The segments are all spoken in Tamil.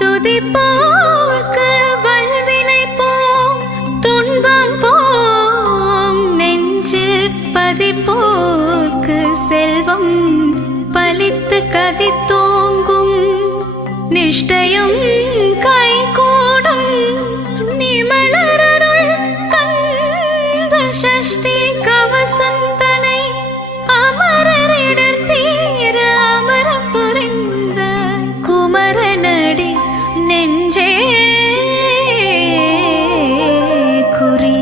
துதிப்போர்க்கு வல்வினை போம், துன்பம் போம், நெஞ்சில் பதிப்போர்க்கு செல்வம் பலித்து கதித்தோங்கும், நிஷ்டையும் கைகூடும் நிமலரருள் கந்த சஷ்டி கவசந்தனை அமரரிடர் தீர அமரம் புரிந்த குமரனடி நெஞ்சே குறி.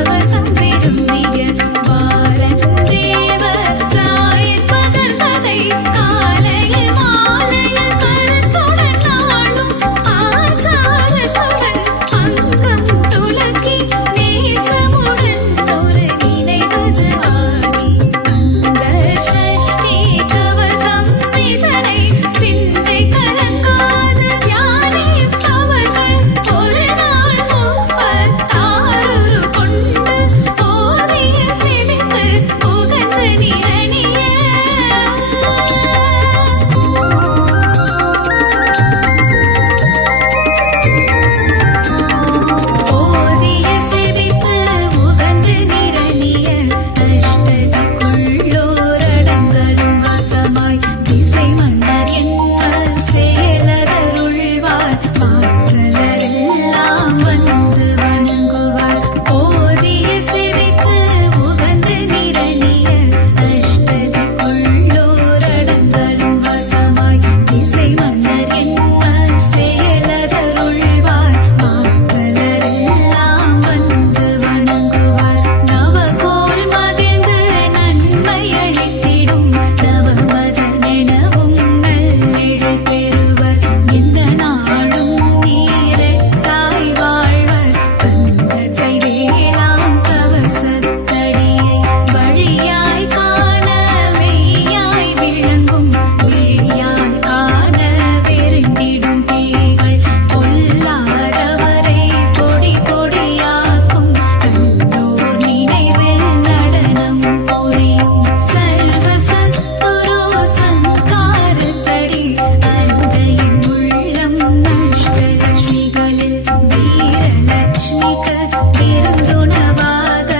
கவசம் விரும்பிய பாலன் தேவர் ராயன் பகர்ந்ததை காலையில் மாலையில் கருத்துடன் நாளும் ஆச்சாரத்துடன் அங்கம் துலக்கி நேசமுடன் ஒரு நினைவது ஆடி அந்த சஷ்டி கவசம் இதனை சிந்தை கலங்காத தியானிப்பவர்கள் ஒரு நாள் 36 கொண்டு போதிய செவித்து உகந்த நிரணிய போதிய செவித்து உகந்து நிரணிய அஷ்டதிக்குள்ளோரடங்கலும் வசமாய் திசை மன்னர் என்பர் செயலதருள்வார் மாற்றலரெல்லாம் வந்து வணங்குவார் போதிய செவித்து உகந்து நிரணிய அஷ்டதிக்குள்ளோரடங்கலும் வசமாய் திசை மன்னர் என்பர் செயலதருள்வார் மாற்றலரெல்லாம் வந்து வணங்குவார் நவகோள் மகிழ்ந்து நன்மை அளித்திடும் நவமதனெனவும் நல்லெழில் பெறுவர் எந்த நாளும் நீரட்டாய் வாழ்வர் கந்தத்தை வேளாம் கவசத்தடியை வழியாய் காண மெய்யாய் விளங்கும் விழியால் காண வெருண்டிடும் பேய்கள் பொல்லாதவரை பொடி பொடியாக்கும் நல்லோர் நினைவில் நடனம் புரியும் சர்வசத்துரு சங்காரத்தடி அந்தையின் உள்ளம் நஷ்டலட்சுமிகளில் வீரலட்சுமிக்கு விருந்துணவாக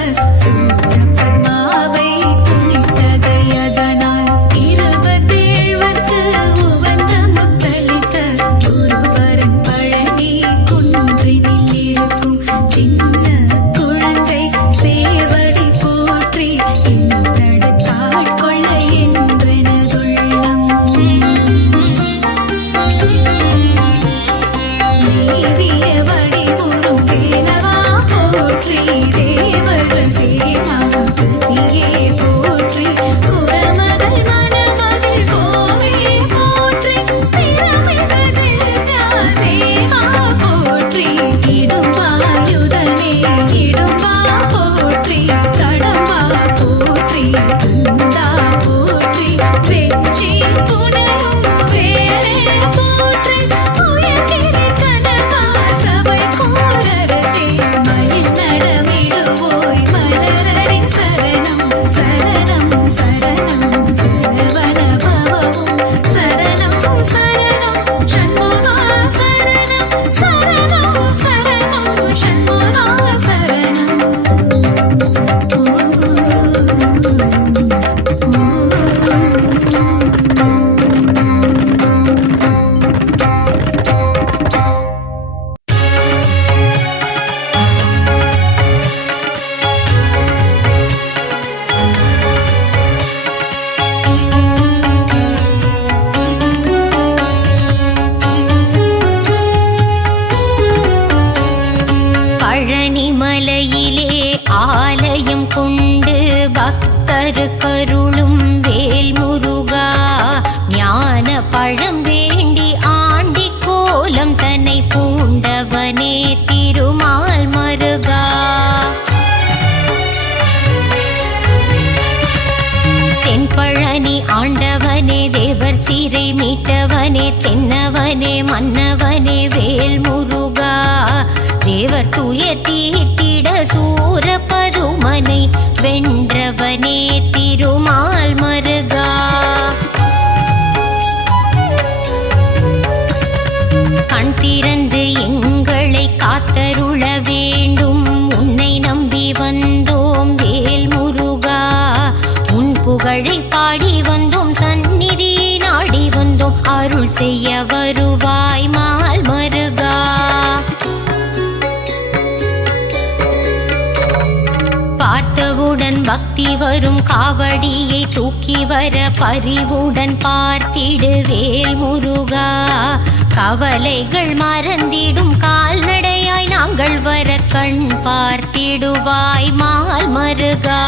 சூரபத்மாவை துணித்தகையதனால் 27க்கு உவந்த முத்தளித்த குருபரன் பழனி குன்றினில் இருக்கும் சின்ன குழந்தை சேவடி போற்றி என்னுதடுத்தாள் கொள்ள என்றெனதுள்ளம் மேவிய வடிவுறும் வேலவா போற்றி தேவர்கள் சேமாவும் பிரதியே போற்றி குரமகள் மணமகள் கோவே போற்றி திறமிகு திவ்யா தேவா போற்றி இடும்பாயுதனே இடும்பா போற்றி கடம்பா போற்றி கந்தா போற்றி வெற்றி புனரும் வேளே போற்றி உயர்கிரி கனகா சபை கோரரசே மயில் நடமிடுவோய் மலரடி சரணம் சரணம் சரணம் சரவண பவவும் சரணம் சரணம் ஷண்முகா சரணம் சரணம் சரணம் ஷண்முகா சரணம் பழனிமலையிலே ஆலயம் கொண்டு பக்தரு கருளும் வேல் முருகா ஞான பழம் வேண்டி ஆண்டி கோலம் தன்னை பூண்டவனே திருமால் மருகா தென்பழனி ஆண்டவனே தேவர் சீரை மீட்டவனே தென்னவனே மன்னவனே வேல் முருகா தேவர் துயர் தீர்த்திட சூரபதுமனை வென்றவனே திருமால் மருகா கண் திறந்து எங்களை காத்தருள வேண்டும் உன்னை நம்பி வந்தோம் வேல் முருகா உன் புகழை பாடி வந்தோம் சந்நிதி நாடி வந்தோம் அருள் செய்ய வருவாய் மால் மருகா பார்த்தவுடன் பக்தி வரும் காவடியை தூக்கி வர பரிவுடன் பார்த்திடுவேல் முருகா கவலைகள் மறந்திடும் கால்நடையாய் நாங்கள் வர கண் பார்த்திடுவாய் மால் மருகா.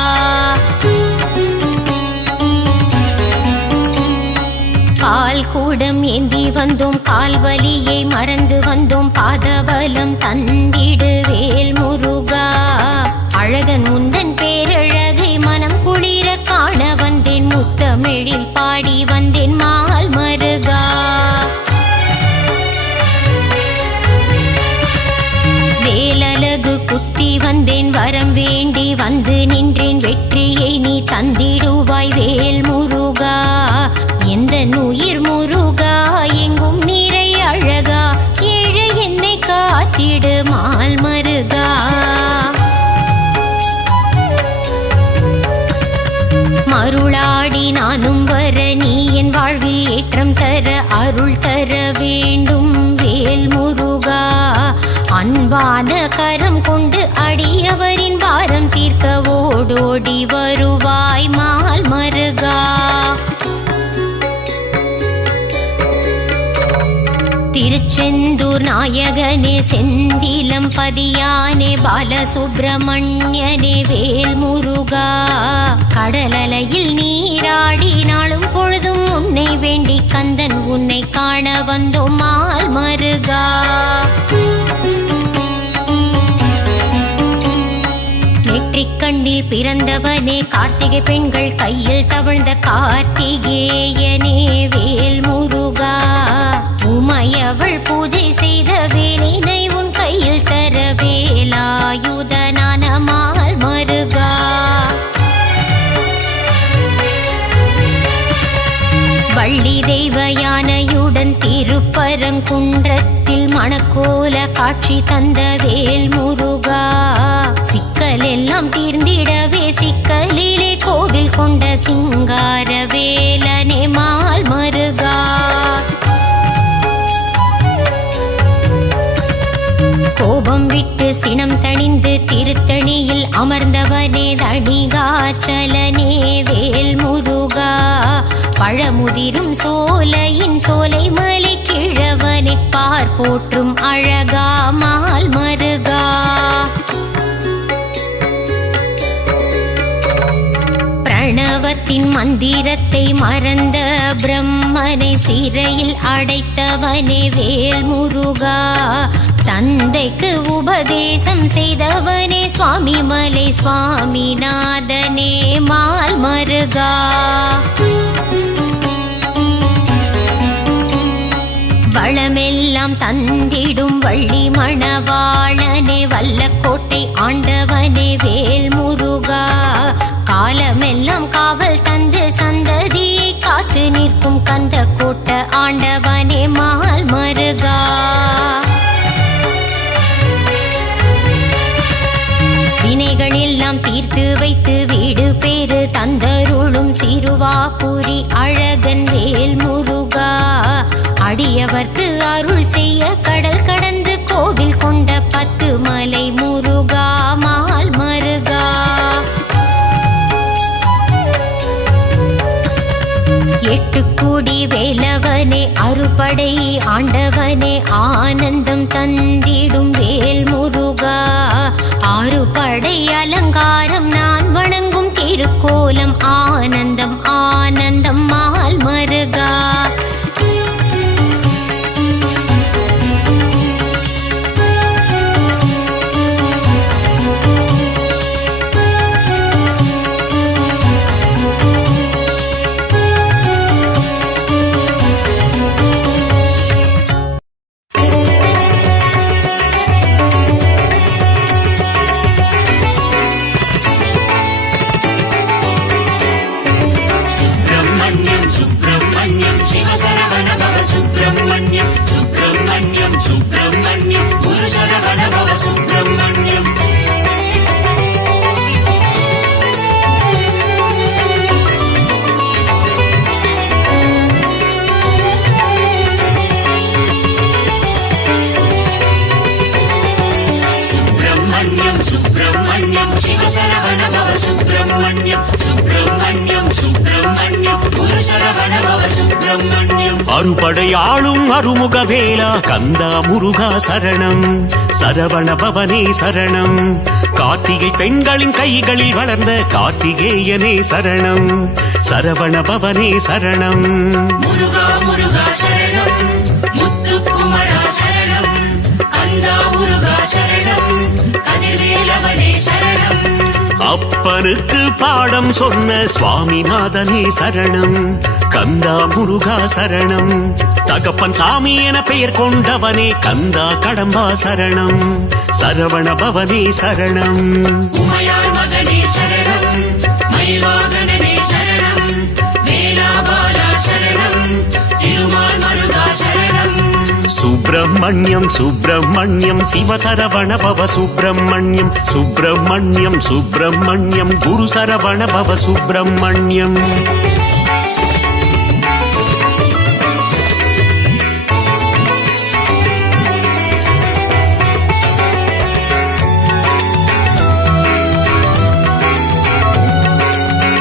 பால் கூடம் ஏந்தி வந்தோம், கால்வலியை மறந்து வந்தோம், பாதபலம் தந்திடு வேல் முருகா. அழகன் உந்தன் பேரழகை மனம் குளிர காண வந்தேன், முத்தமிழில் பாடி வந்தேன் மால் மருகா. வேலழகு குத்தி வந்தேன், வரம் வேண்டி வந்து நின்றேன், வெற்றியை நீ தந்திடுவாய் வேல் முருகா. எந்த உயிர் முருகா எங்கும் நீரை அழகா, ஏழை என்னை காத்திடு மால் மருகா. மருளாடி நானும் வர நீ என் வாழ்வில் ஏற்றம் தர அருள் தர வேண்டும் வேல் முருகா. அன்பான கரம் கொண்டு அடியவரின் பாரம் தீர்க்க ஓடோடி வருவாய் மால் மருகா. திருச்செந்தூர் நாயகனே செந்திலம் பதியானே பாலசுப்பிரமணியனே வேல் முருகா. கடலலையில் நீராடி நாளும் பொழுதும் உன்னை வேண்டி கந்தன் உன்னை காண வந்தோம் மால் மருகா. நெற்றிக் கண்ணில் பிறந்தவனே கார்த்திகை பெண்கள் கையில் தவழ்ந்த கார்த்திகேயனே வேல் முருகா. உமையவள் பூஜை செய்த வேலினை உன் கையில் தர வேலாயுதனான மால் மருகா. வள்ளி தெய்வ யானையுடன் திருப்பரங்குன்றத்தில் மணக்கோல காட்சி தந்த வேல் முருகா. சிக்கல் எல்லாம் தீர்ந்திடவே சிக்கலிலே கோவில் கொண்ட சிங்கார வேலனே மால் மருகா. கோபம் விட்டு சினம் தணிந்து திருத்தணியில் அமர்ந்தவனே தணிகாச்சலனே வேல் முருகா. பழமுதிரும் சோலையின் சோலை மலை கிழவனை பார் போற்றும் அழகா மால் மருகா. பிரணவத்தின் மந்திரத்தை மறந்த பிரம்மனை சிறையில் அடைத்தவனே வேல் முருகா. தந்தைக்கு உபதேசம் செய்தவனே சுவாமி மலை சுவாமிநாதனே மால் மருகா. வளமெல்லாம் தந்திடும் வள்ளி மணவாளனே வல்லக்கோட்டை ஆண்டவனே வேல் முருகா. காலமெல்லாம் காவல் தந்து சந்ததியை காத்து நிற்கும் கந்த கோட்ட ஆண்டவனே மால் மருகா. வினைகள் எல்லாம் தீர்த்து வைத்து வீடு பேரு தந்தருளும் சிறுவாபுரி அழகன் வேல் முருகா. அடியவர்க்கு அருள் செய்ய கடல் கடந்து கோவில் கொண்ட 10 மலை முருகா மால் மருகா. எட்டுக்குடி வேலவனே அறுபடை ஆண்டவனே ஆனந்தம் தந்திடும் வேல் முருகா. 6 படை அலங்காரம் நான் வணங்கும் திருக்கோலம் ஆனந்தம் ஆனந்தம் மால் மருகா. அறுபடையாளும் அருமுகவேலா கந்தா முருகா சரணம். சரவண பவனே சரணம். கார்த்திகை பெண்களின் கைகளில் வளர்ந்த கார்த்திகேயனே சரணம். சரவண பவனே சரணம். முருகா முருகா சரணம். முத்துக்குமரா சரணம். கந்தா முருகா சரணம். கதிர்வேலவனே சரணம். அப்பனுக்கு பாடம் சொன்ன சுவாமிநாதனே சரணம். கந்தா முருகா சரணம். தகப்பன் சாமி என பெயர் கொண்டவனே கந்தா கடம்பா சரணம். சரவண பவனே சரணம். உமையாள் மகனே சரணம். மயில்வாகனனே சரணம். வேலாபாலா சரணம். திருமால் மருகா சரணம். சுப்பிரமணியம் சுப்பிரமணியம் சிவசரவண பவ சுப்பிரமணியம். சுப்பிரமணியம் சுப்பிரமணியம் குரு சரவண பவ சுப்பிரமணியம்.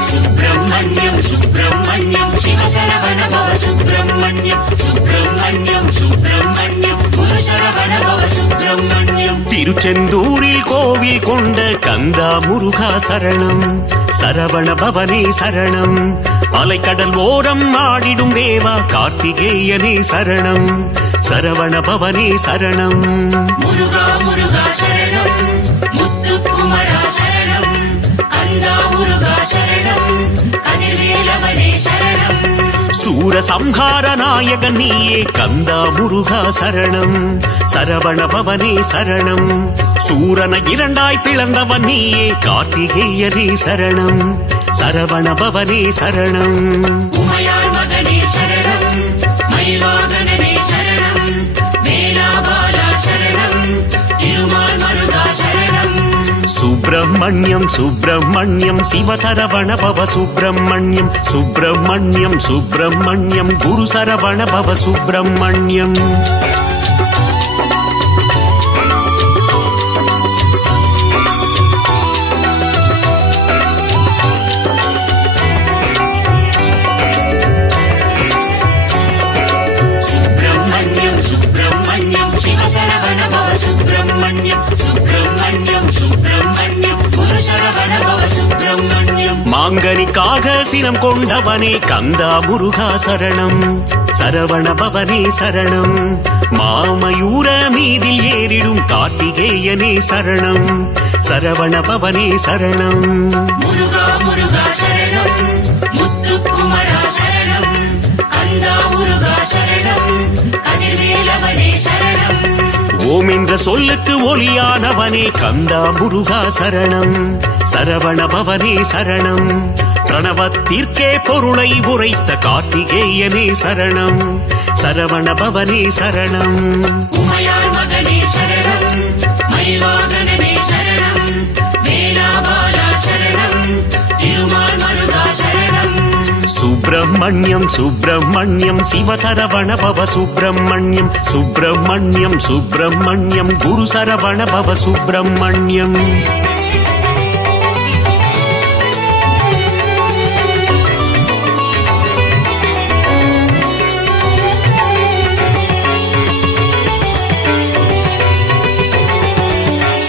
சுப்பிரமணியம் சுப்பிரமணியம் சிவசரவண பவ சுப்பிரமணியம். சுப்பிரமணியம் சுப்பிரமணியம் குரு சரவண பவ சுப்பிரமணியம். திருச்செந்தூரில் கோவில் கொண்ட கந்தா முருகா சரணம். சரவண பவனே சரணம். அலைக்கடல் ஓரம் ஆடிடும் தேவா கார்த்திகேயனே சரணம். சரவண பவனே சரணம். முருகா முருகா சரணம். முத்துக்குமரா சரணம். கந்தா முருகா சரணம். கதிர்வேலவனே சரணம். சூர சம்ஹார நாயகன் நீயே கந்தா முருகா சரணம். சரவண பவனே சரணம். சூரன இரண்டாய் பிளந்தவன் நீயே கார்த்திகேயனே சரணம். சரவண பவனே சரணம். உமையாள் மகனே சரணம். மயில்வாகனனே சரணம். வேலாபாலா சரணம். திருமால் மருகா சரணம். சுப்பிரமணியம் சுப்பிரமணியம் சிவசரவண பவ சுப்பிரமணியம். சுப்பிரமணியம் சுப்பிரமணியம் குரு சரவண பவ சுப்பிரமணியம். சுப்பிரமணியம் சுப்பிரமணியம் சிவசரவண பவ சுப்பிரமணியம். சுப்பிரமணியம் சுப்பிரமணியம் குரு சரவண பவ சுப்பிரமணியம். மாங்கனிக்காக சினம் கொண்டவனே கந்தா முருகா சரணம். சரவண பவனே சரணம். மாமயூர மீதில் ஏறிடும் கார்த்திகேயனே சரணம். சரவண பவனே சரணம். முருகா முருகா சரணம். முத்துக்குமரா சரணம். கந்தா முருகா சரணம். கதிர்வேலவனே சரணம். ஓம் என்ற சொல்லுக்கு ஒலியானவனே கந்தா முருகா சரணம். சரவண பவனே சரணம். பிரணவத்திற்கே பொருளை உரைத்த கார்த்திகேயனே சரணம். சரவண பவனே சரணம். உமையாள் மகனே சரணம். மயில்வாகனனே சரணம். வேலாபாலா சரணம். திருமால் மருகா சரணம். சுப்பிரமணியம் சுப்பிரமணியம் சிவசரவண பவ சுப்பிரமணியம். சுப்பிரமணியம் சுப்பிரமணியம் குரு சரவண பவ சுப்பிரமணியம்.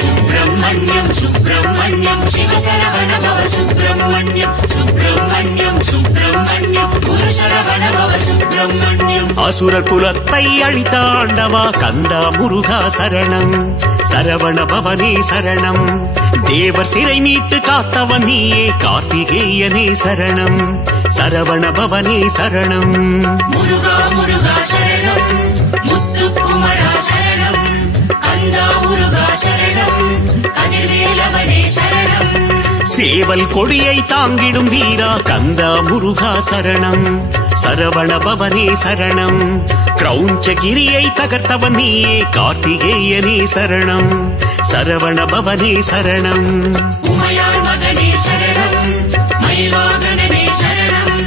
சுப்பிரமணியம் சுப்பிரமணியம் சிவசரவண பவ சுப்பிரமணியம். சுப்பிரமணியம் சுப்பிரமணியம் குரு சரவண பவ சுப்பிரமணியம். அசுர குலத்தை அழித்த ஆண்டவா கந்தா முருகா சரணம். சரவண பவனே சரணம். தேவர் சிறை மீட்டு காத்தவன் நீயே கார்த்திகேயனே சரணம். சரவண பவனே சரணம். முருகா முருகா சரணம். முத்துக்குமரா சரணம். கந்தா முருகா சரணம். கதிர்வேலவனே சரணம். சேவல் கொடியை தாங்கிடும் வீரா கந்தா முருகா சரணம். சரவண பவனே சரணம். கிரௌஞ்சகிரியை தகர்த்தவன் நீயே கார்த்திகேயனே சரணம். சரவண பவனே சரணம். உமையாள் மகனே சரணம். மயில்வாகனனே சரணம்.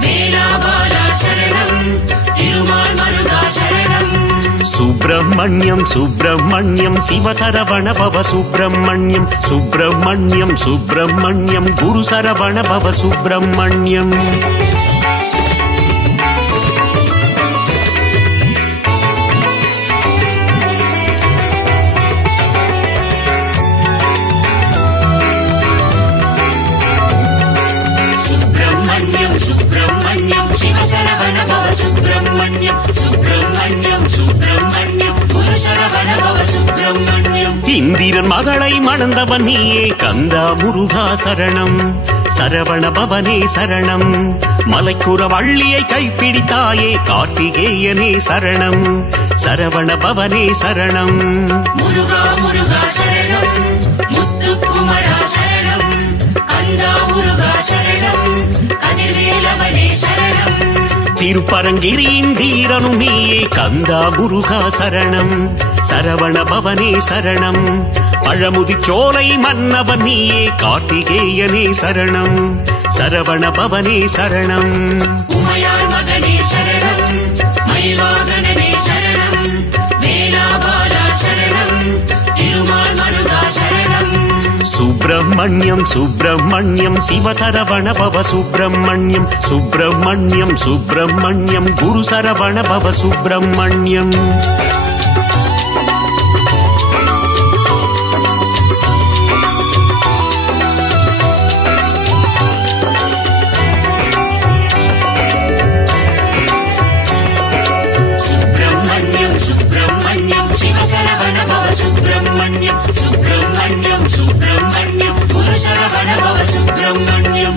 வேலாபாலா சரணம். திருமால் மருகா சரணம். சுப்பிரமணியம் சுப்பிரமணியம் சிவசரவண பவ சுப்பிரமணியம். சுப்பிரமணியம் சுப்பிரமணியம் குரு சரவண பவ சுப்பிரமணியம். மகளை மணந்தவன் நீயே கந்தா முருகா சரணம் சரவண பவனே சரணம் மலைக்குற வள்ளியை கைப்பிடித்தாயே கார்த்திகேயனே சரணம் சரவண பவனே சரணம் முருகா முருகா சரணம் முத்துக்குமரா சரணம் கந்தா முருகா சரணம் கதிர்வேலவனே சரணம் திருப்பரங்கிரியின் வீரனும் நீயே கந்தா முருகா சரணம் சரவண பவனே சரணம் பழமுதிச்சோலை மன்னவன் நீயே கார்த்திகேயனே சரணம் சரவண பவனே சரணம் உமையாள் மகனே சரணம் மயில்வாகனனே சரணம் வேலாபாலா சரணம் திருமால் மருகா சரணம் சுப்பிரமணியம் சுப்பிரமணியம் சிவசரவண பவ சுப்பிரமணியம் சுப்பிரமணியம் சுப்பிரமணியம் குரு சரவண பவ சுப்பிரமணியம்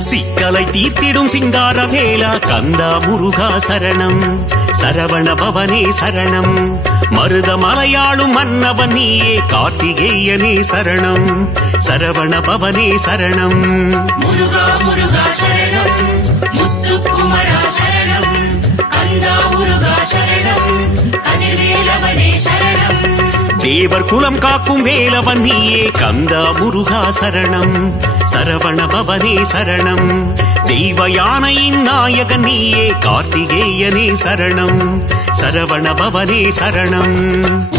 சிக்கலை தீர்த்திடும் சிங்கார வேலா கந்தா முருகா சரணம் சரவண பவனே சரணம் மருத மலையாளும் மன்னவன் நீயே கார்த்திகேயனே சரணம் சரவண பவனே சரணம் முருகா முருகா சரணம் முத்துக்குமரா சரணம் கந்தா முருகா சரணம் கதிர்வேலவனே சரணம் தேவர் குலம் காக்கும் வேலவன் நீயே கந்தா முருகா சரணம் சரவண பவனே சரணம் தெய்வ யானையின் நாயகன் நீயே கார்த்திகேயனே சரணம் சரவண பவனே சரணம்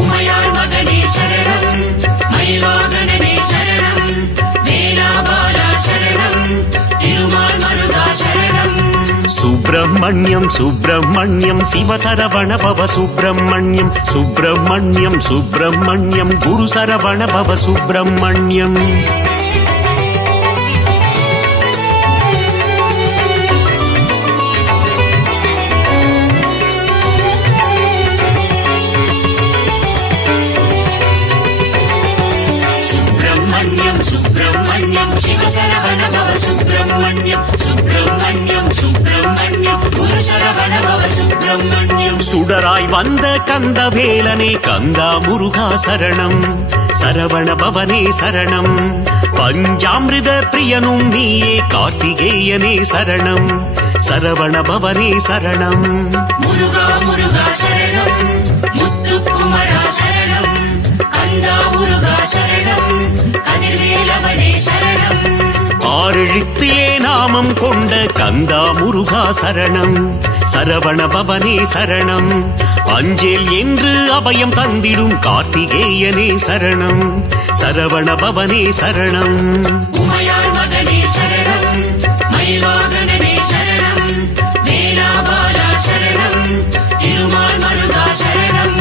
உமையாள் மகனே சரணம் மயில்வாகனனே சரணம் வேலாபாலா சரணம் திருமால் மருகா சரணம் சுப்பிரமணியம் சுப்பிரமணியம் சிவசரவண பவ சுப்பிரமணியம் சுப்பிரமணியம் சுப்பிரமணியம் குரு சரவண பவ சுப்பிரமணியம் சுப்பிரமணியம் சிவசரவண பவ சுப்பிரமணியம் சுப்பிரமணியம் சுப்பிரமணியம் குரு சரவண பவ சுப்பிரமணியம் சுடராய் வந்த கந்த வேலனே கந்தா முருகா சரணம் சரவண பவனே சரணம் பஞ்சாமிருத பிரியனும் நீயே கார்த்திகேயனே சரணம் சரவண பவனே சரணம் முருகா முருகா சரணம் முத்துக்குமரா சரணம் கந்தா முருகா சரணம் கதிர்வேலவனே சரணம் ஆறெழுத்திலே நாமம் கொண்ட கந்தா முருகா சரணம் சரவண பவனே சரணம் அஞ்சேல் என்று அபயம் தந்திடும் கார்த்திகேயனே சரணம் சரவண பவனே சரணம் உமையாள் மகனே சரணம் மயில்வாகனனே சரணம் வேலாபாலா சரணம் திருமால் மருகா சரணம்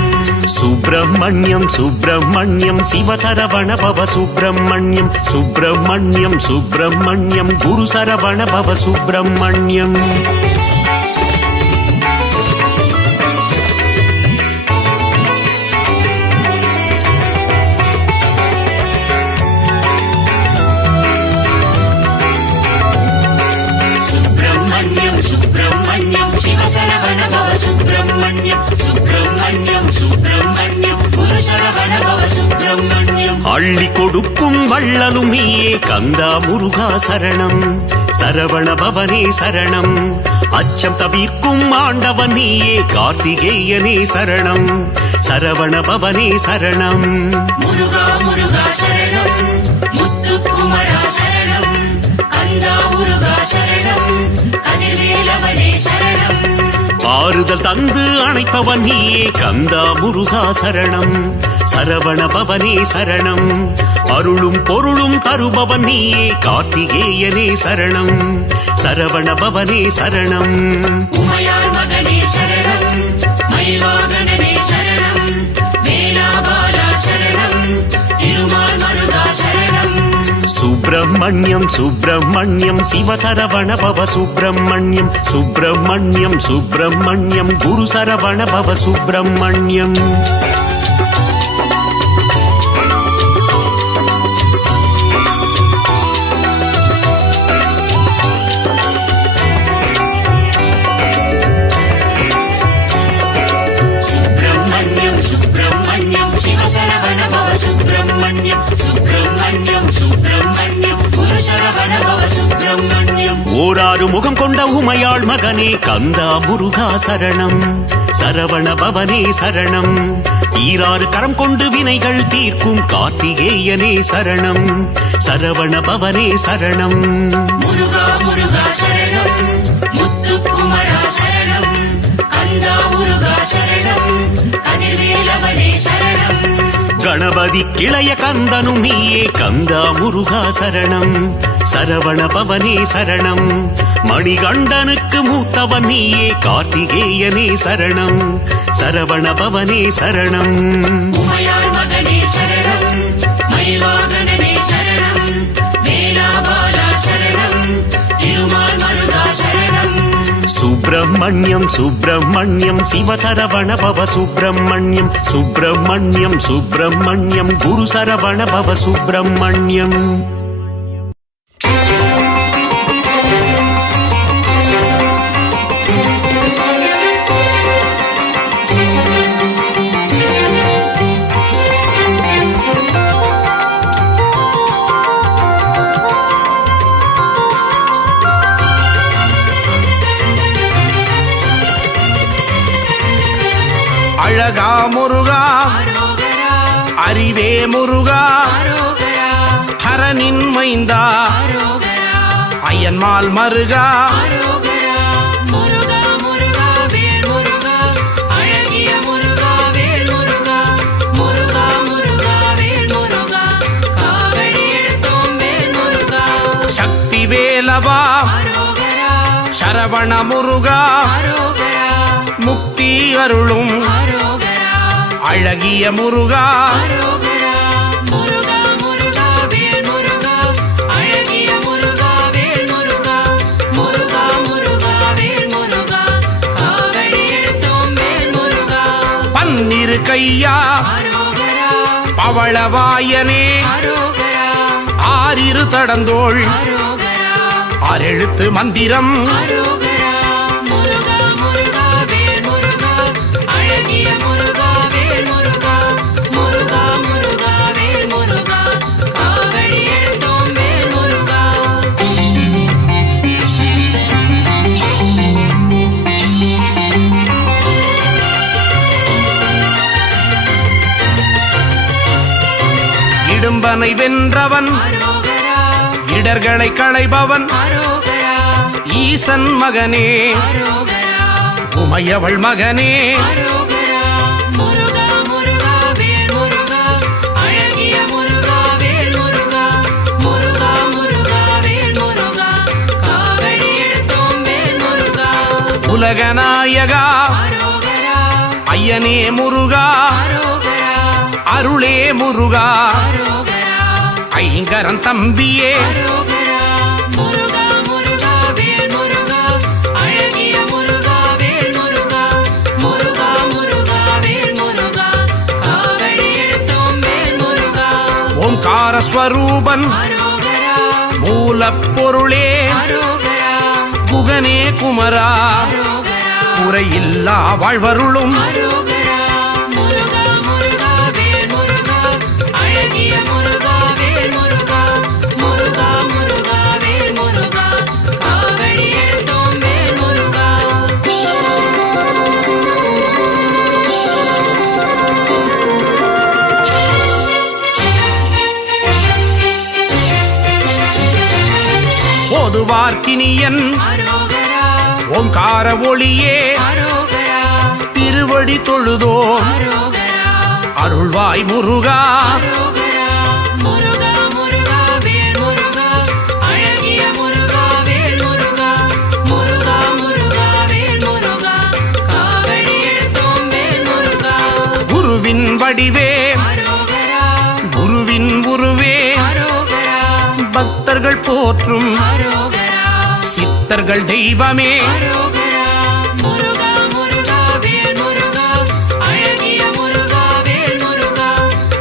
சுப்பிரமணியம் சுப்பிரமணியம் சிவசரவண பவ சுப்பிரமணியம் சுப்பிரமணியம் சுப்பிரமணியம் குரு சரவண பவ சுப்பிரமணியம் சுப்பிரமணியம் சிவசரவண பவ சுப்பிரமணியம் சுப்பிரமணியம் சுப்பிரமணியம் குரு சரவண பவ சுப்பிரமணியம் அள்ளி கொடுக்கும் வள்ளலும் நீயே கந்தா முருகா சரணம் சரவண பவனே சரணம் அச்சம் தவிர்க்கும் ஆண்டவன் நீயே கார்த்திகேயனே சரணம் சரவண பவனே சரணம் முருகா முருகா சரணம் முத்துக்குமரா சரணம் கந்தா முருகா சரணம் கதிர்வேலவனே சரணம் ஆறுதல் தந்து அணைப்பவன் நீயே கந்தா முருகா சரணம் சரவண பவனே சரணம் அருளும் பொருளும் தருபவன் நீயே கார்த்திகேயனே சரணம் சரவண பவனே சரணம் உமையாள் மகனே சரணம் மயில்வாகனனே சரணம் வேலாபாலா சரணம் திருமால் மருகா சரணம் சுப்பிரமணியம் சுப்பிரமணியம் சிவசரவண பவ சுப்பிரமணியம் சுப்பிரமணியம் சுப்பிரமணியம் குரு சரவண பவ சுப்பிரமணியம் சுப்பிரமணியம் ஓராறு முகம் கொண்ட உமையாள் மகனே கந்தா முருகா சரணம். சரவண பவனே சரணம். ஈராறு கரம் கொண்டு வினைகள் தீர்க்கும் கார்த்திகேயனே சரணம். சரவண பவனே சரணம். முருகா முருகா சரணம். முத்துக்குமரா சரணம். கந்தா முருகா சரணம். கதிர்வேலவனே சரணம். கணபதி கிளைய கந்தனும் நீயே கந்தா முருகா சரணம். சரவண பவனே சரணம். மணிகண்டனுக்கு மூத்தவன் நீயே கார்த்திகேயனே சரணம். சரவண பவனே சரணம். உமையாள் மகனே சரணம். மயில்வாகனனே சரணம். வேலாபாலா சரணம். திருமால் மருகா சரணம். சுப்பிரமணியம் சுப்பிரமணியம் சிவசரவண பவ சுப்பிரமணியம். சுப்பிரமணியம் சுப்பிரமணியம் குரு சரவண பவ சுப்பிரமணியம். அழகா முருகா அரோகரா அறிவே முருகா அரோகரா ஹரனின் மைந்தா அரோகரா ஐயன்மால் மருகா அரோகரா முருகா முருகா வேல் முருகா அழகிய முருகா வேல் முருகா முருகா முருகா வேல் முருகா காவடி எடுத்தோம் வேல் முருகா சக்தி வேலவா அரோகரா சரவண முருகா அரோகரா முக்தி அருளும் அரோகரா அழகிய முருகா அரோகரா முருகா முருகா வேல் முருகா அழகிய முருகா வேல் முருகா முருகா முருகா வேல் முருகா காவடி எடுத்தோம் வேல் முருகா பன்னிரு கையா அரோகரா பவளவாயனே அரோகரா ஆறிரு தடந்தோள் அரோகரா ஆறெழுத்து மந்திரம் அரோகரா முருகா முருகா வேல் முருகா அழகிய முருகா வேல் முருகா முருகா முருகா வேல் முருகா காவடி எடுத்தோம் வேல் முருகா இடும்பனை வென்றவன் அரோகரா இடர்களை களைபவன் அரோகரா ஈசன் மகனே அரோகரா உமையவள் மகனே அரோகரா முருகா முருகா வேல் முருகா அழகிய முருகா வேல் முருகா முருகா முருகா வேல் முருகா காவடி எடுத்தோம் வேல் முருகா உலகநாயகா அரோகரா ஐயனே முருகா அரோகரா அருளே முருகா அரோகரா ஐங்கரன் தம்பியே அரோகரா முருகா முருகா வேல் முருகா அழகிய முருகா வேல் முருகா முருகா முருகா வேல் முருகா காவடி எடுத்தோம் வேல் முருகா ஓம்கார ஸ்வரூபன் அரோகரா மூலப்பொருளே அரோகரா குகனே குமரா அரோகரா குறையில்லா வாழ்வருளும் அரோகரா முருகா முருகா வேல் முருகா அழகிய முருகா வேல் முருகா முருகா முருகா வேல் முருகா காவடி எடுத்தோம் வேல் முருகா ஓதுவார்க்கினியன் அரோகரா ஓம்கார ஒளியே அரோகரா திருவடி தொழுதோம் அரோகரா அருள்வாய் முருகா அரோகரா முருகா முருகா வேல் முருகா அழகிய முருகா வேல் முருகா முருகா முருகா வேல் முருகா காவடி எடுத்தோம் வேல் முருகா குருவின் வடிவே அரோகரா குருவின் உருவே அரோகரா பக்தர்கள் போற்றும் அரோகரா சித்தர்கள் தெய்வமே அரோகரா முருகா முருகா வேல் முருகா அழகிய முருகா வேல் முருகா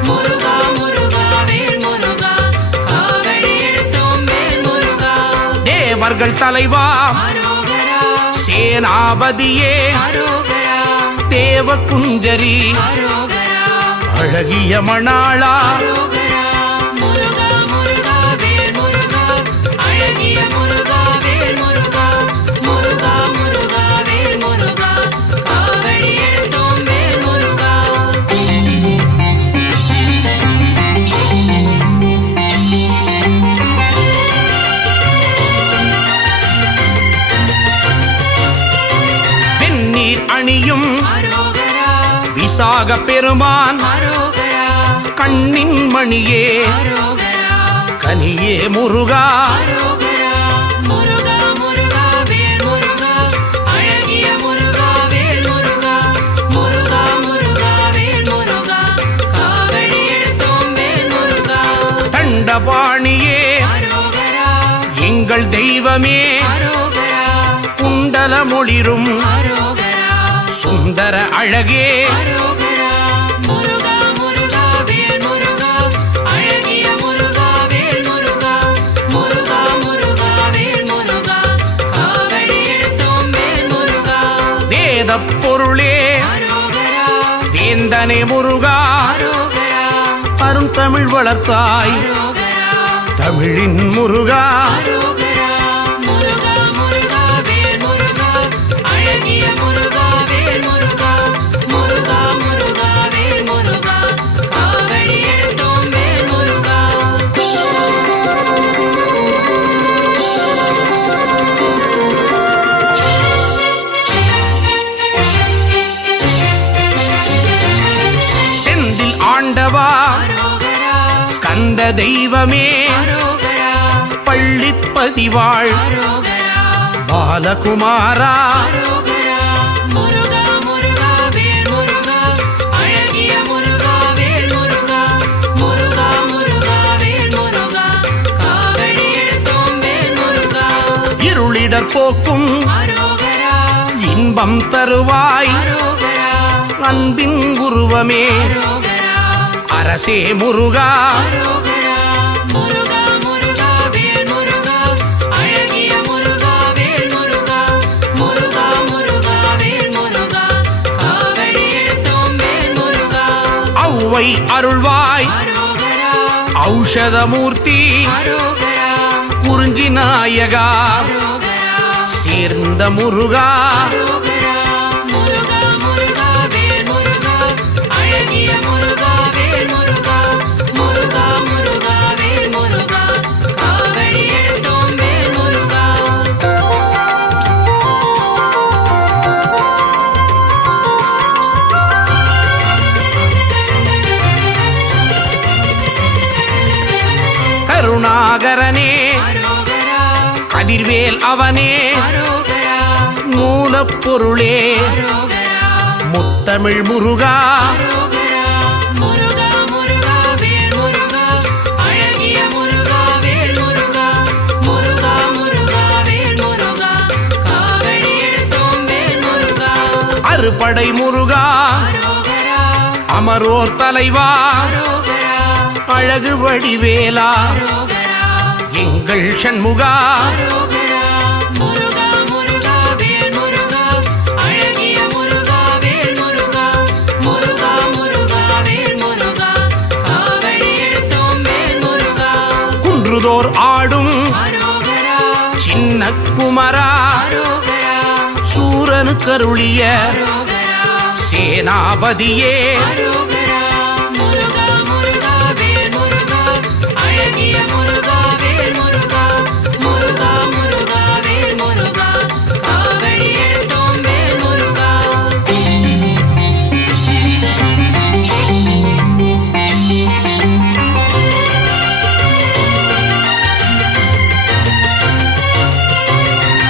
முருகா முருகா வேல் முருகா காவடி எடுத்தோம் வேல் முருகா தேவர்கள் தலைவா அரோகரா சேனாபதியே அரோகரா தேவ குஞ்சரி அரோகரா அழகிய மணாளா அரோகரா முருகா முருகா வேல் முருகா அழகிய முருகா அணியும் அரோகரா விசாக பெருமான் அரோகரா கண்ணின் மணியே அரோகரா கனியே முருகா அரோகரா முருகா முருகா வேல் முருகா அழகிய முருகா வேல் முருகா முருகா முருகா வேல் முருகா காவடி எடுத்தோம் வேல் முருகா தண்டபாணியே அரோகரா எங்கள் தெய்வமே அரோகரா குண்டலமொளிரும் அரோகரா சுந்தர அழகே அரோகரா முருகா முருகா வேல் முருகா அழகிய முருகா வேல் முருகா முருகா முருகா வேல் முருகா காவடி எடுத்தோம் வேல் முருகா வேதப் பொருளே அரோகரா வேந்தனே முருகா அரோகரா அருந்தமிழ் வளர்த்தாய் அரோகரா தமிழின் முருகா அரோகரா முருகா முருகா வேல் முருகா அழகிய முருகா வேல் முருகா முருகா முருகா வேல் முருகா காவடி எடுத்தோம் வேல் முருகா செந்தில் ஆண்டவா அரோகரா ஸ்கந்த தெய்வமே அரோகரா பள்ளிப்பதிவாள் அரோகரா பாலகுமாரா அரோகரா முருகா முருகா வேல் முருகா அழகிய முருகா வேல் முருகா முருகா முருகா வேல் முருகா காவடி எடுத்தோம் வேல் முருகா இருளிடர் போக்கும் அரோகரா இன்பம் தருவாய் அரோகரா அன்பின் உருவமே அரோகரா அரசே முருகா அரோகரா முருகா முருகா வேல் முருகா அழகிய முருகா வேல் முருகா முருகா முருகா வேல் முருகா காவடி எடுத்தோம் வேல் முருகா ஔவை அருள்வாய் அரோகரா ஔஷதமூர்த்தி அரோகரா குறிஞ்சி நாயகா அரோகரா சேர்ந்த முருகா அரோகரா முருகா முருகா வேல் முருகா அழகிய முருகா வேல் முருகா முருகா முருகா வேல் முருகா காவடி எடுத்தோம் வேல் முருகா கருணாகரனே அரோகரா கதிர்வேல் அவனே அரோகரா மூலப்பொருளே அரோகரா முத்தமிழ் முருகா அரோகரா முருகா முருகா வேல் முருகா அழகிய முருகா வேல் முருகா முருகா முருகா வேல் முருகா காவடி எடுத்தோம் வேல் முருகா அறுபடை முருகா அரோகரா அமரோர் தலைவா அரோகரா அழகு வடிவேலா அரோகரா எங்கள் சண்முகா அரோகரா முருகா முருகா வேல் முருகா அழகிய முருகா வேல் முருகா முருகா முருகா வேல் முருகா காவடி எடுத்தோம் வேல் முருகா குன்றுதோர் ஆடும் அரோகரா சின்ன குமரா அரோகரா சூரனு கருளிய அரோகரா சேனாபதியே அரோகரா முருகா முருகா வேல் முருகா அழகிய முருகா வேல் முருகா முருகா முருகா வேல் முருகா காவடி எடுத்தோம் வேல் முருகா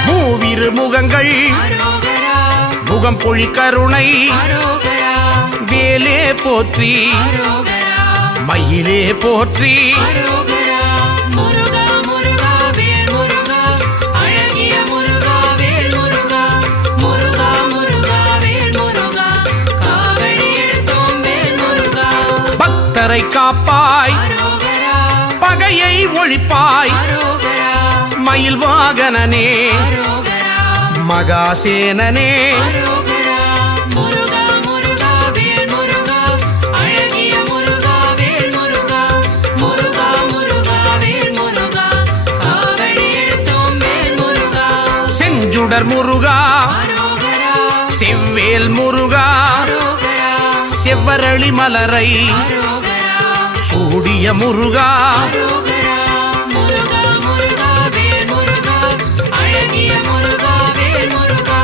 மூவிரு முகங்கள் அரோகரா முகம் பொழி கருணை அரோகரா வேலே போற்றி அரோகரா மயிலே போற்றி அரோகரா முருகா முருகா வேல் முருகா அழகிய முருகா வேல் முருகா முருகா முருகா வேல் முருகா காவடி எடுத்தோம் வேல் முருகா பக்தரை காப்பாய் அரோகரா பகையை ஒழிப்பாய் அரோகரா மயில் வாகனனே அரோகரா மகாசேனனே அரோகரா முருகா முருகா வேல் முருகா அழகிய முருகா வேல் முருகா முருகா முருகா வேல் முருகா காவடி எடுத்தோம் வேல் முருகா செஞ்சுடர் முருகா அரோகரா செவ்வேல் முருகா அரோகரா செவ்வரளி மலரை அரோகரா சூடிய முருகா அரோகரா முருகா முருகா வேல் முருகா அழகிய முருகா வேல் முருகா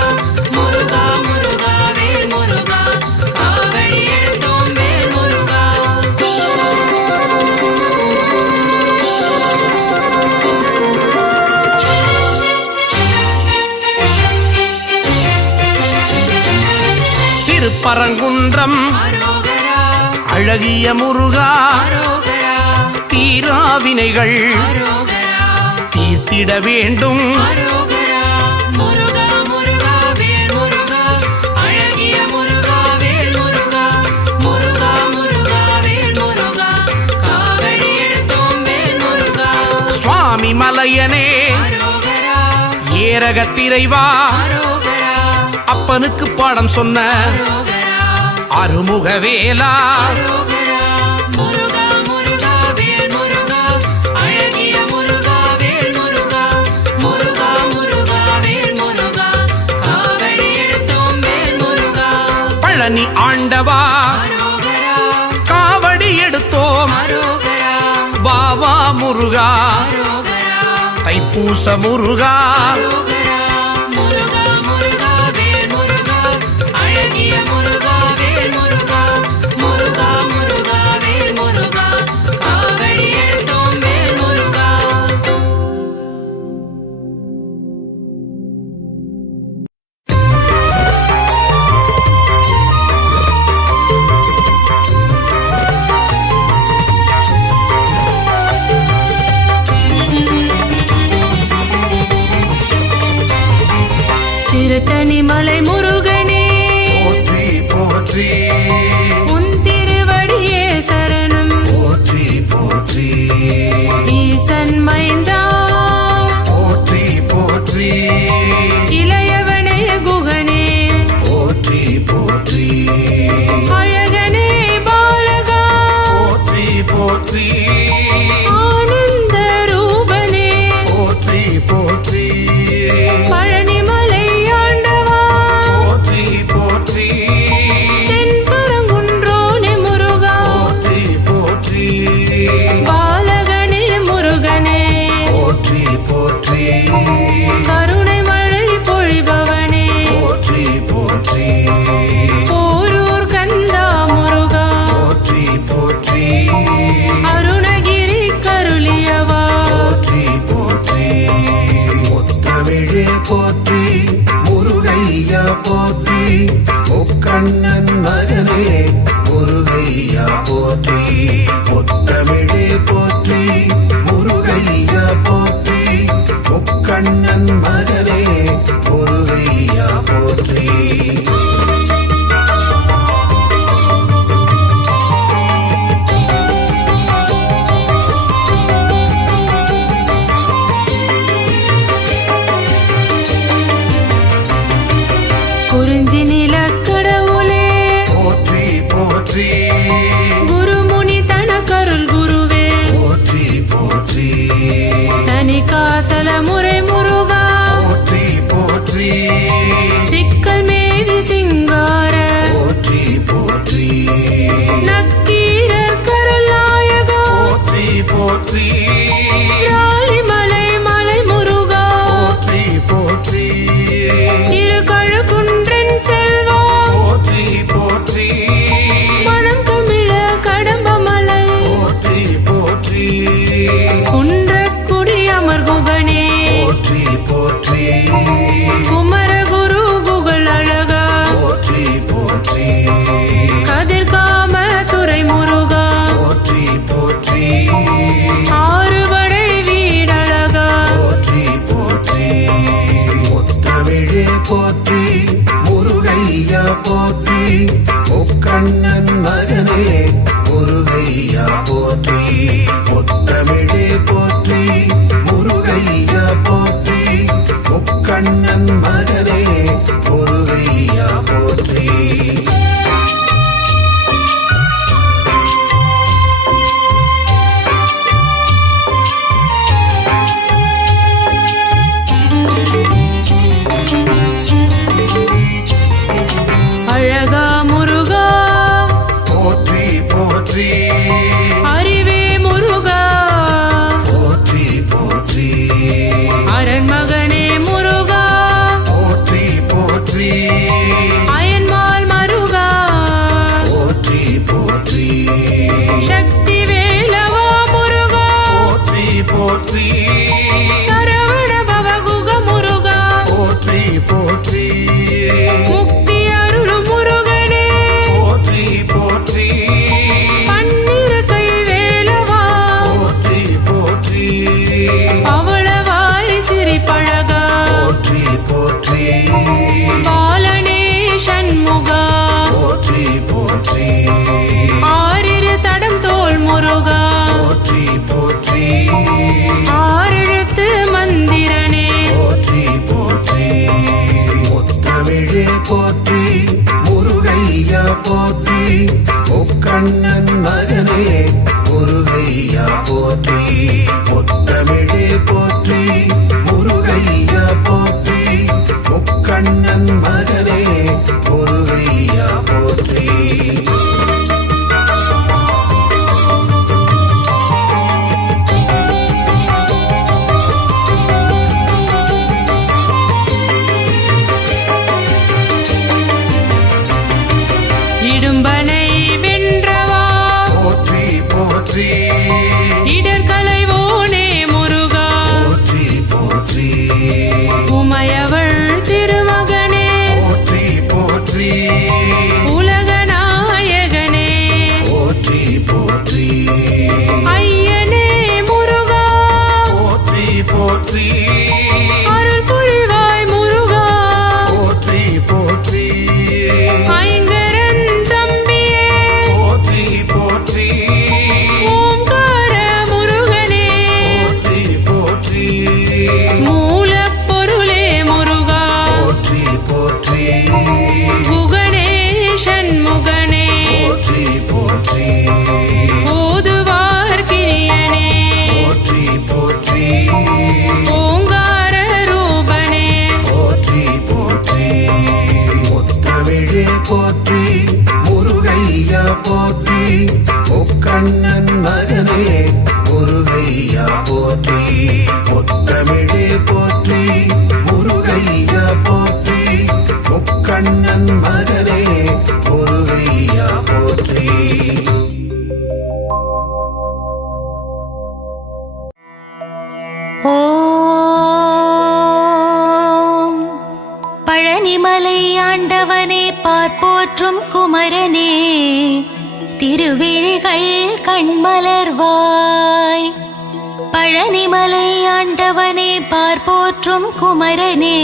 முருகா முருகா வேல் திருப்பரங்குன்றம் அரோகரா அழகிய முருகா அரோகரா தீராவினைகள் அரோகரா தீர்த்திட வேண்டும் அரோகரா முருகா முருகா வேல் முருகா அழகிய முருகா வேல் முருகா முருகா முருகா வேல் முருகா காவடி எடுத்தோம் வேல் முருகா சுவாமி மலையனே அரோகரா ஏரகத்திரைவா அரோகரா அப்பனுக்கு பாடம் சொன்ன அரோகரா அருமுகவேலா அரோகரா முருகா முருகா வேல் முருகா அழகிய முருகா வேல் முருகா முருகா முருகா வேல் முருகா காவடி எடுத்தோம் வேல் முருகா பழனி ஆண்டவா அரோகரா காவடி எடுத்தோம் அரோகரா வாவா முருகா அரோகரா தைப்பூச முருகா அரோகரா முருகா முருகா வேல் முருகா அழகிய முருகா வேல் முருகா முருகா முருகா வேல் முருகா காவடி எடுத்தோம் வேல் முருகா திருத்தணி மலை முருகனே போற்றி போற்றி உன் திருவடியே சரணம் போற்றி போற்றி ஈசன் மைந்தா போற்றி போற்றி இளையவனைய குகனே போற்றி போற்றி அழகனே பாலகா போற்றி போற்றி ஆனந்த ரூபனே போற்றி போற்றி பழனிமலை ஆண்டவா போற்றி போற்றி தென்பரங்குன்றோனே முருகா போற்றி போற்றி பாலகனே முருகனே போற்றி போற்றி கருணை மழை பொழிபவனே போற்றி போற்றி போரூர் கந்தா முருகா போற்றி போற்றி அருணகிரி கருளியவா போற்றி போற்றி முத்தமிழே போற்றி முருகையா போற்றி முக்கண்ணன் மகனே முருகையா போற்றி முத்தமிழே போற்றி முருகையா போற்றி முக்கண்ணன் மகனே முருகையா போற்றி குறிஞ்சி நிலக்கடவுளே போற்றி போற்றி குருமுனி தனக்கருள் குருவே போற்றி போற்றி தனி காசல முறை முருகா போற்றி போற்றி சிக்கல் மேவி சிங்கார போற்றி போற்றி நக்கீரர் கருள் நாயகா போற்றி போற்றி ராலிமலை மலை முருகா போற்றி போற்றி திருக்கழுக்குன்றன் செல்வா போற்றி போற்றி மனம் கமிழ கடம்பமலை போற்றி போற்றி குன்றக்குடி அமர் குகனே போற்றி போற்றி குமர பழனிமலை ஆண்டவனே பார்ப்போற்றும் குமரனே திருவிழிகள் கண்மலர்வாய். பழனிமலை ஆண்டவனே பார்ப்போற்றும் குமரனே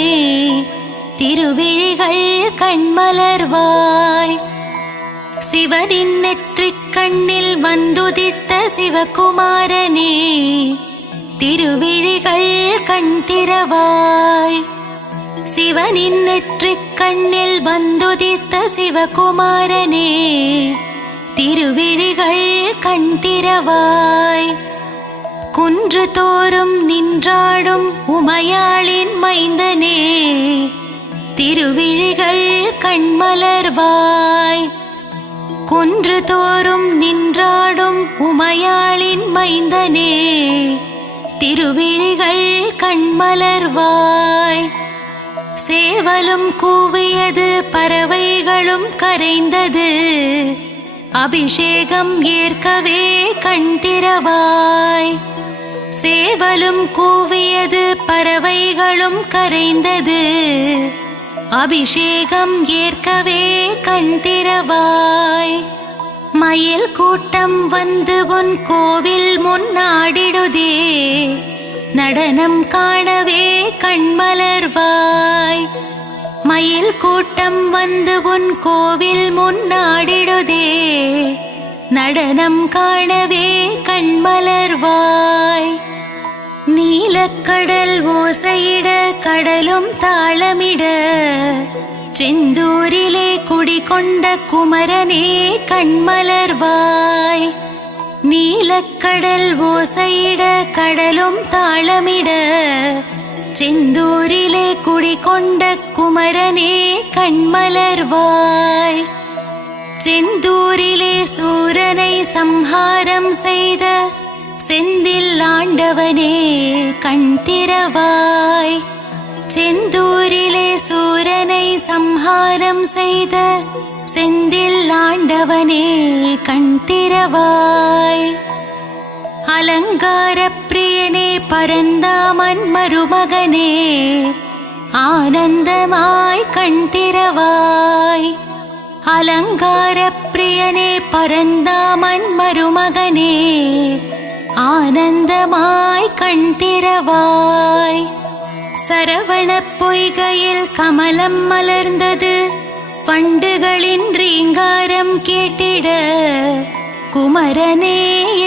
திருவிழிகள் கண்மலர்வாய். சிவனின் நெற்றிக் கண்ணில் வந்துதித்த சிவகுமாரனே திருவிழிகள் கண் திறவாய். சிவனின் நெற்றிக் கண்ணில் வந்துதித்த சிவகுமாரனே திருவிழிகள் கண் திறவாய். குன்று தோறும் நின்றாடும் உமையாளின் மைந்தனே திருவிழிகள் கண்மலர்வாய். குன்று தோறும் நின்றாடும் உமையாளின் மைந்தனே திருவிழிகள் கண்மலர்வாய். சேவலும் கூவியது பறவைகளும் கரைந்தது அபிஷேகம் ஏற்கவே கண் திறவாய். சேவலும் கூவியது பறவைகளும் கரைந்தது அபிஷேகம் ஏற்கவே கண் திறவாய். மயில் கூட்டம் வந்து உன் கோவில் முன்னாடிடுதே நடனம் காணவே கண்மலர்வாய். மயில் கூட்டம் வந்து உன் கோவில் முன்னாடிடுதே நடனம் காணவே கண்மலர்வாய். நீலக்கடல் ஓசையிட கடலும் தாளமிட செந்தூரிலே குடிகொண்ட குமரனே கண்மலர்வாய். நீலக்கடல் ஓசையிட கடலும் தாளமிட செந்தூரிலே குடிகொண்ட குமரனே கண்மலர்வாய். செந்தூரிலே சூரனை சம்ஹாரம் செய்த செந்தில் ஆண்டவனே கண் திறவாய். செந்தூரிலே சூரனை சம்ஹாரம் செய்த செந்தில் ஆண்டவனே கண் திறவாய். அலங்கார பிரியனே பரந்தாமன் மருமகனே ஆனந்தமாய் கண் திறவாய். அலங்கார பிரியனே பரந்தாமன் மருமகனே ஆனந்தமாய் கண் திறவாய். சரவண பொய்கையில் கமலம் மலர்ந்தது வண்டுகளின் ரீங்காரம் கேட்டிட குமரனே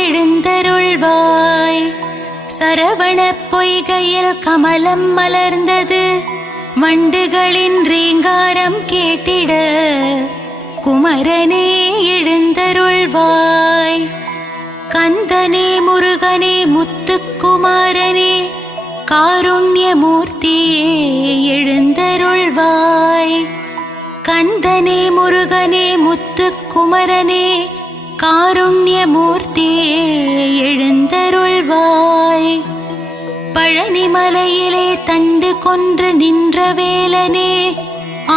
எழுந்தருள்வாய். சரவண பொய்கையில் கமலம் மலர்ந்தது வண்டுகளின் ரீங்காரம் கேட்டிட குமரனே எழுந்தருள்வாய். கந்தனே முருகனே முத்துக்குமாரனே காருண்யமூர்த்தியே எழுந்தருள்வாய். கந்தனே முருகனே முத்துக்குமரனே காருண்யமூர்த்தியே எழுந்தருள்வாய். பழனிமலையிலே தண்டு கொன்று நின்ற வேலனே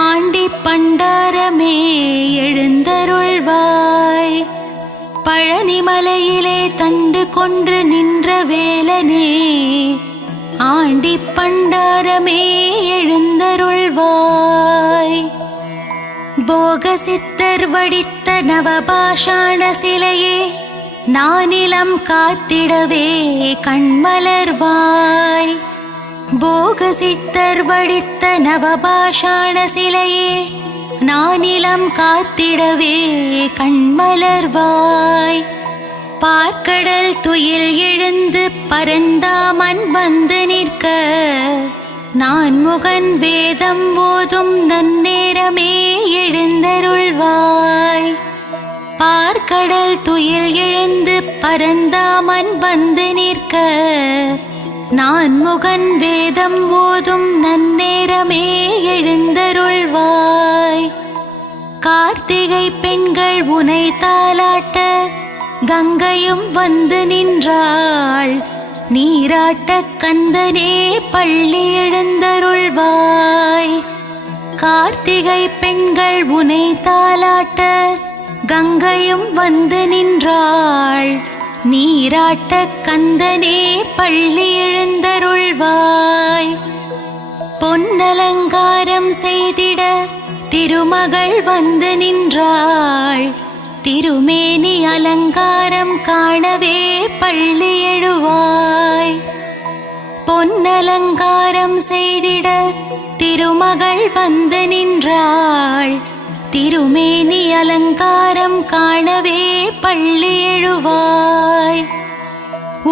ஆண்டி பண்டாரமே எழுந்தருள்வாய். பழனிமலையிலே தண்டு கொன்று நின்ற வேலனே ஆண்டி பண்டாரமே எழுந்தருள்வாய். போகசித்தர் வடித்த நவபாஷாண சிலையே நானிலம் காத்திடவே கண்மலர்வாய். போகசித்தர் வடித்த நவபாஷாண சிலையே நானிலம் காத்திடவே கண்மலர்வாய். பார்க்கடல் துயில் எழுந்து பரந்தாமன் வந்து நிற்க நான் முகன் வேதம் ஓதும் நன்னேரமே எழுந்தருள்வாய். பார்க்கடல் துயில் எழுந்து பரந்தாமன் வந்து நிற்க நான் முகன் வேதம் ஓதும் நன்னேரமே எழுந்தருள்வாய். கார்த்திகை பெண்கள் உனை தாலாட்ட கங்கையும் வந்து நின்றாள் நீராட்ட கந்தனே பள்ளி எழுந்தருள்வாய். கார்த்திகை பெண்கள் உனை தாலாட்ட கங்கையும் வந்து நின்றாள் நீராட்ட கந்தனே பள்ளி எழுந்தருள்வாய். பொன்னலங்காரம் செய்திட திருமகள் வந்து நின்றாள். திருமேனி அலங்காரம் காணவே பள்ளி எழுவாய். பொன்னலங்காரம் செய்திட திருமகள் வந்து நின்றாள். திருமேனி அலங்காரம் காணவே பள்ளி எழுவாய்.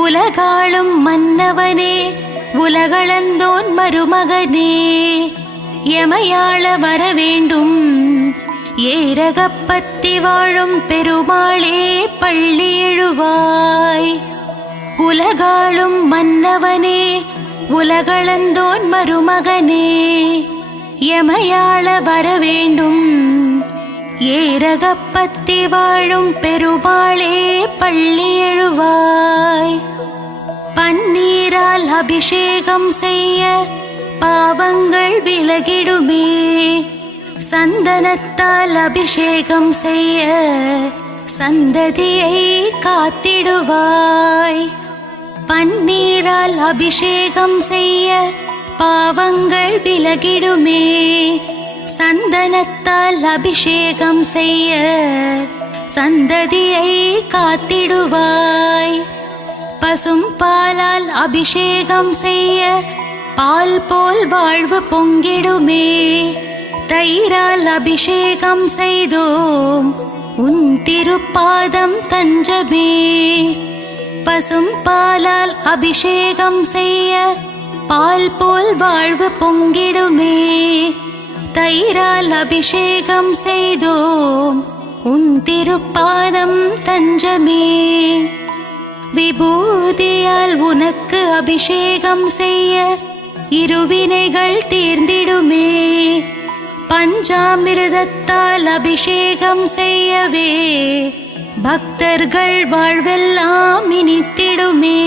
உலகாளும் மன்னவனே உலகளந்தோன் மருமகனே, எமையாள வர வேண்டும் ஏரகப்பத்தி வாழும் பெருமாளே பள்ளி எழுவாய். உலகாளும் மன்னவனே உலகளந்தோன் மருமகனே, எமையாள வர வேண்டும் ஏரகப்பத்தி வாழும் பெருமாளே பள்ளி எழுவாய். பன்னீரால் அபிஷேகம் செய்ய பாவங்கள் விலகிடுமே, சந்தனத்தால் அபிஷேகம் செய்ய சந்ததியை காத்திடுவாய். பன்னீரால் அபிஷேகம் செய்ய பாவங்கள் விலகிடுமே, சந்தனத்தால் அபிஷேகம் செய்ய சந்ததியை காத்திடுவாய். பசும் பாலால் அபிஷேகம் செய்ய பால் போல் வாழ்வு பொங்கிடுமே, தயிரால் அபிஷேகம் செய்தோம் உன் திருப்பாதம் தஞ்சமே. பசும் பாலால் அபிஷேகம் செய்ய பால் போல் வாழ்வு பொங்கிடுமே, தயிரால் அபிஷேகம் செய்தோம் உன் திருப்பாதம் தஞ்சமே. விபூதியால் உனக்கு அபிஷேகம் செய்ய இருவினைகள் தீர்ந்திடுமே, பஞ்சாமிர்தத்தால் அபிஷேகம் செய்யவே பக்தர்கள் வாழ்வெல்லாம் இனித்திடுமே.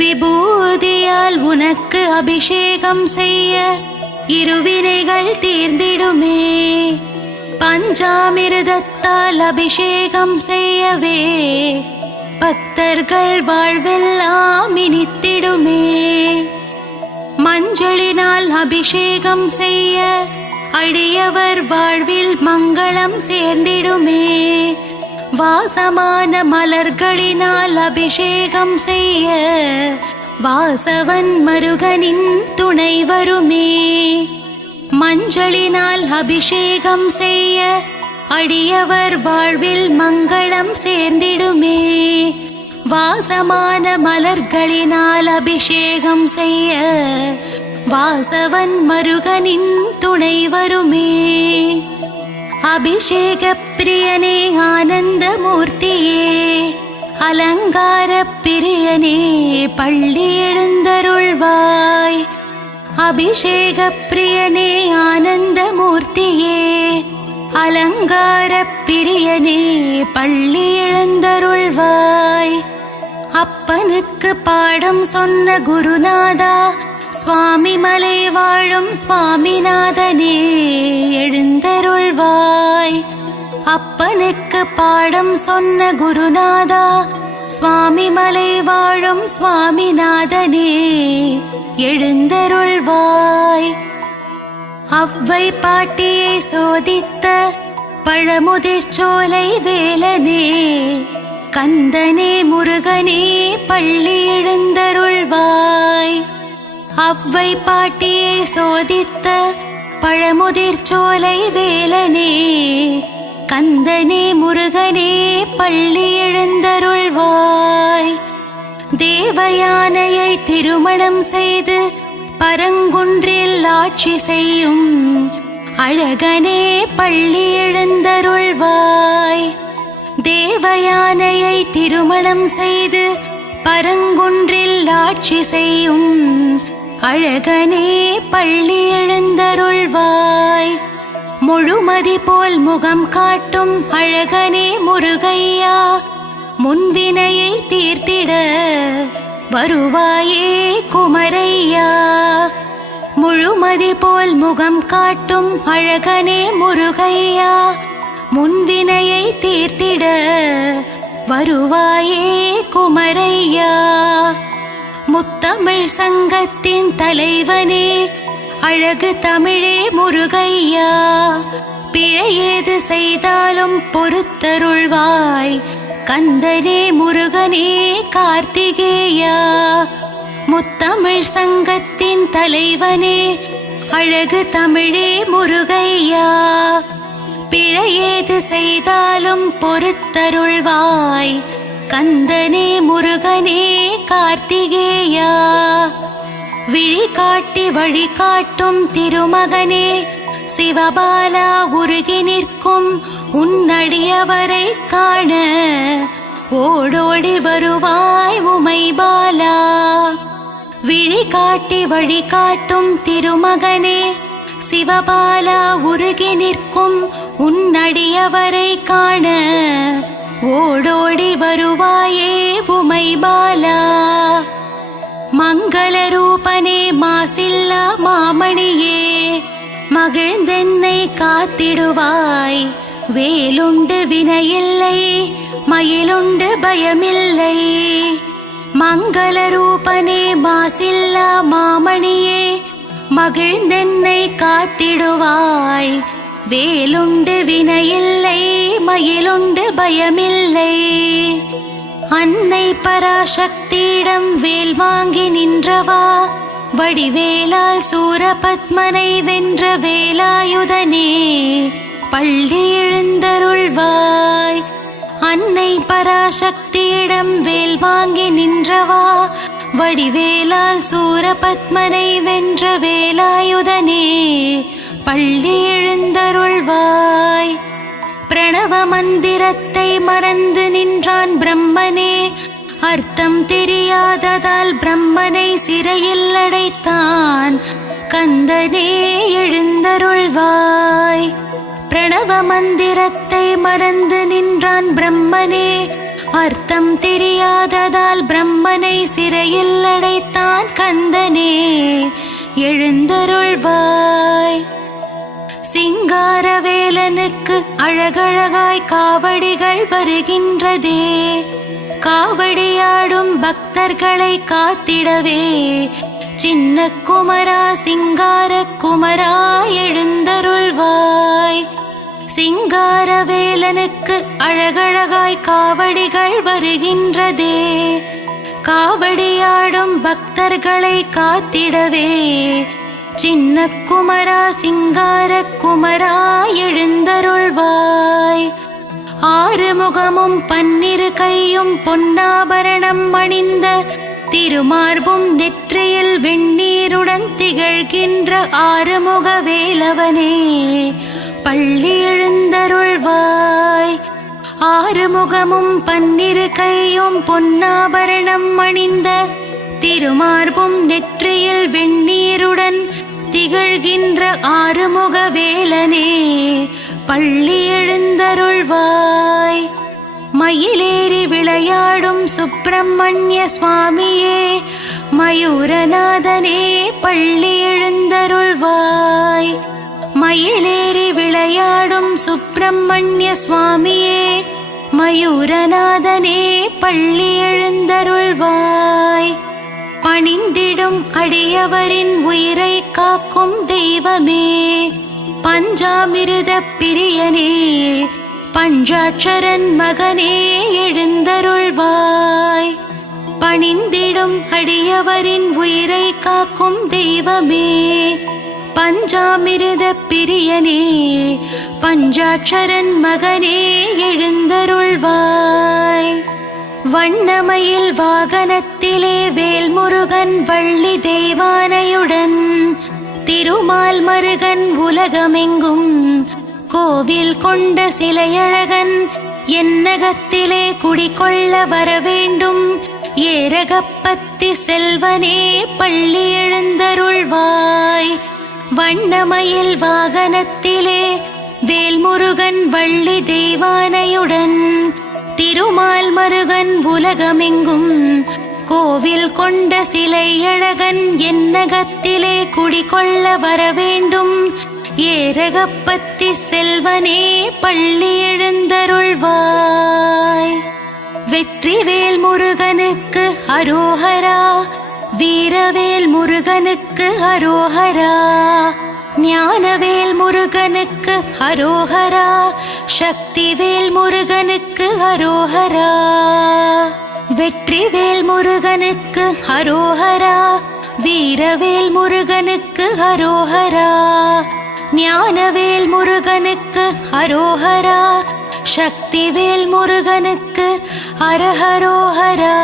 விபூதியால் உனக்கு அபிஷேகம் செய்ய இருவினைகள் தீர்ந்திடுமே, பஞ்சாமிர்தத்தால் அபிஷேகம் செய்யவே பக்தர்கள் வாழ்வெல்லாம் இனித்திடுமே. மஞ்சளினால் அபிஷேகம் செய்ய அடியவர் வாழ்வில் மங்களம் சேர்ந்திடுமே, வாசமான மலர்களினால் அபிஷேகம் செய்ய வாசவன் மருகனின் துணை வருமே. மஞ்சளினால் அபிஷேகம் செய்ய அடியவர் வாழ்வில் மங்களம் சேர்ந்திடுமே, வாசமான மலர்களினால் அபிஷேகம் செய்ய வாசவன் மருகனின் துணை வருமே. அபிஷேக பிரியனே ஆனந்த மூர்த்தியே, அலங்கார பிரியனே பள்ளி எழுந்தருள்வாய். அபிஷேக பிரியனே ஆனந்த மூர்த்தியே, அலங்கார பிரியனே பள்ளி எழுந்தருள்வாய். அப்பனுக்கு பாடம் சொன்ன குருநாதா, சுவாமி மலை வாழும் சுவாமிநாதனே எழுந்தருள்வாய். அப்பனுக்கு பாடம் சொன்ன குருநாதா, சுவாமி மலை வாழும் சுவாமிநாதனே எழுந்தருள்வாய். அவ்வை பாட்டியை சோதித்த பழமுதிர்ச்சோலை வேலனே, கந்தனே முருகனே பள்ளி எழுந்தருள்வாய். அவ்வை பாட்டியை சோதித்த பழமுதிர்ச்சோலை வேலனே, கந்தனே முருகனே பள்ளி எழுந்தருள்வாய். தேவயானையை திருமணம் செய்து பரங்குன்றில் ஆட்சி செய்யும் அழகனே பள்ளி எழுந்தருள்வாய். தேவயானையை திருமணம் செய்து பரங்குன்றில் ஆட்சி செய்யும் அழகனே பள்ளி எழுந்தருள்வாய். முழுமதி போல் முகம் காட்டும் அழகனே முருகையா, முன்வினையை தீர்த்திட வருவாயே குமரையா. முழுமதி போல் முகம் காட்டும் அழகனே முருகையா, முன்வினையை தீர்த்திட வருவாயே குமரையா. முத்தமிழ் சங்கத்தின் தலைவனே அழகு தமிழே முருகையா, பிழையேது செய்தாலும் பொறுத்தருள்வாய் கந்தனே முருகனே கார்த்திகேயா. முத்தமிழ் சங்கத்தின் தலைவனே அழகு தமிழே முருகையா, பிழையேது செய்தாலும் பொறுத்தருள்வாய் கந்தனே முருகனே கார்த்திகேயா. விழி காட்டி வழிகாட்டும் திருமகனே சிவபாலா, உருகி நிற்கும் உன்னடியவரை காண ஓடோடி வருவாய் உமைபாலா. விழி காட்டி வழிகாட்டும் திருமகனே சிவபாலா, உருகி நிற்கும் உன்னடியவரை காண ஓடோடி வருவாயே உமைபாலா. மங்கள ரூபனே மாசில்லா மாமணியே, மகிழ்ந்தென்னை காத்திடுவாய் வேலுண்டு வினையில்லை மயிலுண்டு பயமில்லை. மங்கள ரூபனே மாசில்லா மாமணியே, மகிழ்ந்தென்னை காத்திடுவாய் வேலுண்டு வினையில்லை மயிலுண்டு பயமில்லை. அன்னை பராசக்தியிடம் வேல் வாங்கி நின்றவா, வடிவேலால் சூரபத்மனை வென்ற வேலாயுதனே பள்ளி எழுந்தருள்வாய். அன்னை பராசக்தியிடம் வேல் வாங்கி நின்றவா, வடிவேலால் சூரபத்மனை வென்ற வேலாயுதனே பள்ளி எழுந்தருள்வாய். பிரணவ மந்திரத்தை மறந்து நின்றான் பிரம்மனே, அர்த்தம் தெரியாததால் பிரம்மனை சிறையில் அடைத்தான் கந்தனே எழுந்தருள்வாய். பிரணவ மந்திரத்தை மறந்து நின்றான் பிரம்மனே, அர்த்தம் தெரியாததால் பிரம்மனை சிறையில் அடைத்தான் கந்தனே எழுந்தருள்வாய். சிங்காரவேலனுக்கு அழகழகாய் காவடிகள் வருகின்றதே, காவடியாடும் பக்தர்களை காத்திடவே சின்ன குமரா சிங்கார குமரா எழுந்தருள்வாய். சிங்காரவேலனுக்கு அழகழகாய் காவடிகள் வருகின்றதே, காவடியாடும் பக்தர்களை காத்திடவே சின்ன குமரா சிங்கார குமரா எழுந்தருள்வாய். ஆறுமுகமும் பன்னிரு கையும் பொன்னாபரணம் அணிந்த திருமார்பும் நெற்றியில் வெண்ணீருடன் திகழ்கின்ற ஆறுமுக வேலவனே பள்ளி எழுந்தருள்வாய். ஆறுமுகமும் பன்னிரு கையும் பொன்னாபரணம் அணிந்த திருமார்பும் நெற்றியில் வெண்ணீருடன் திகழ்கின்ற ஆறுமுக வேலனே பள்ளி எழுந்தருள்வாய். மயிலேறி விளையாடும் சுப்பிரமணிய சுவாமியே மயூரநாதனே பள்ளி எழுந்தருள்வாய். மயிலேறி விளையாடும் சுப்பிரமணிய சுவாமியே மயூரநாதனே பள்ளி எழுந்தருள்வாய். பணிந்திடும் அடியவரின் உயிரை காக்கும் தெய்வமே பஞ்சாமிருத பிரியனே பஞ்சாட்சரன் மகனே எழுந்தருள்வாய். பணிந்திடும் அடியவரின் உயிரை காக்கும் தெய்வமே பஞ்சாமிருத பிரியனே பஞ்சாட்சரன் மகனே எழுந்தருள்வாய். வண்ணமயில் வாகனத்திலே வேல்முருகன் வள்ளி தெய்வானையுடன் திருமால் மருகன் உலகமெங்கும் கோவில் கொண்ட சிலையழகன் என்னகத்திலே குடிகொள்ள வரவேண்டும் ஏரகப்பத்தி செல்வனே பள்ளி எழுந்தருள்வாய். வண்ணமயில் வாகனத்திலே வேல்முருகன் வள்ளி தெய்வானையுடன் திருமால் மருகன் உலகமெங்கும் கோவில் கொண்ட சிலையழகன் என்னகத்திலே குடிகொள்ள வரவேண்டும் ஏரகப்பத்தி செல்வனே பள்ளி எழுந்தருள்வாய். வெற்றிவேல் முருகனுக்கு அரோஹரா, வீரவேல் முருகனுக்கு அரோஹரா, ஞானவேல் முருகனுக்கு அரோஹரா, சக்திவேல் முருகனுக்கு அரோஹரா, வெற்றிவேல் முருகனுக்கு அரோஹரா, வீரவேல் முருகனுக்கு அரோஹரா, ஞானவேல் முருகனுக்கு அரோஹரா, சக்திவேல் முருகனுக்கு அரஹரோஹரா.